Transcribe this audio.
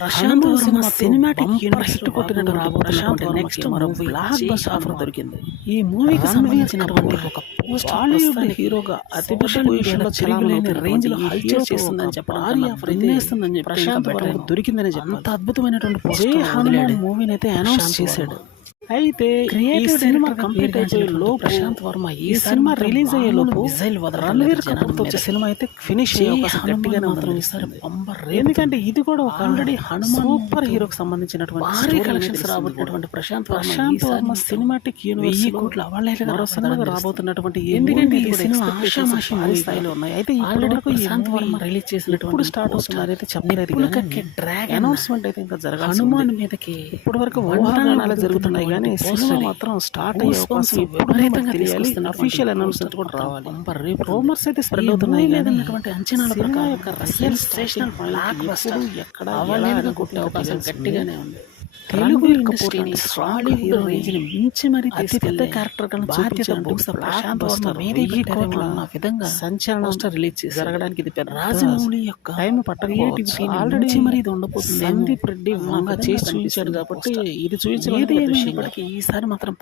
Prashanth Varma cinematic hit కొట్టినట్టు రాబోతున్నటువంటి next మరో బ్లాక్ బస్టర్ ఆఫర్ దొరికింది. ఈ మూవీకి సంబంధించినటువంటి ఒక పోస్ట్ హాలీవుడ్ హీరోగా అతి పెద్ద పొజిషన్లో తిరగలేని రేంజ్ లో హల్చల్ చేస్తుందని చెప్పడం ఆఫర్ ఇన్నేస్తుందని చెప్పి ప్రశాంత్ వర్మ దొరికిందని చెప్పి అంత అద్భుతమైనటువంటి పోస్ట్ హనుమాన్ మూవీని అయితే అనౌన్స్ చేశాడు. అయితే ఈ సినిమా కంప్లీట్ అయిపోయే లోపు ప్రశాంత్ వర్మ ఈ సినిమా రిలీజ్ అయ్యే లోపు రణవీర్ కపూర్ తో వచ్చే సినిమా అయితే ఫినిష్ గట్టిగానే మాత్రం ఇస్తారు బంపర్. ఎందుకంటే ఇది కూడా ఒక ఆల్రెడీ హనుమాన్ సూపర్ హీరోకి సంబంధించినటువంటి భారీ కలెక్షన్స్ రాబోతున్నటువంటి ప్రశాంత్ వర్మ సినిమాటిక్ యూనివర్స్ 1000 కోట్ల అవార్డులు రాబోతున్నటువంటి ఎందుకంటే ఈ సినిమా ఆషామాషి భారీ స్థాయిలో ఉన్నాయి. అయితే ఇప్పటివరకు ప్రశాంత్ వర్మ రిలీజ్ చేసినప్పుడు స్టార్ట్ అవుతున్నారు అయితే చెప్పలేదు. అనౌన్స్మెంట్ అయితే ఇంకా జరగాలి. హనుమాన్ మీదకి ఇప్పటివరకు ఊహాగానాలు జరుగుతున్నాయి కానీ సినిమా మాత్రం స్టార్ట్ అయ్యే అవకాశం విపరీతంగా తెలియాలి. అఫీషియల్ అనౌన్స్మెంట్ కూడా రావాలి. రూమర్స్ అయితే స్ప్రెడ్ అవుతున్నాయి. లేదన్నటువంటి అంచనాల ప్రకారం యొక్క రియల్ స్టేషనల్ బ్లాక్ బస్టర్ ఎక్కడ అవ్వలేదుగా కొట్టే అవకాశం గట్టిగానే ఉంది. తెలుగు ఇండస్ట్రీని స్ట్రాంగ్ హీరో రేంజ్ ని మించి మరి అతి పెద్ద క్యారెక్టర్ కన్నా బాధ్యత బహుశా ప్రశాంత్ వర్మ 1000 కోట్ల అన్న విధంగా సంచలన రిలీజ్ చేసి జరగడానికి ఇది పెద్ద రాజమౌళి యొక్క టైం పట్టకపోవచ్చు. ఆల్రెడీ మరి ఇది ఉండబోతుంది. సందీప్ రెడ్డి వంగ చేసి చూపించాడు కాబట్టి ఇది చూపించే ఈసారి మాత్రం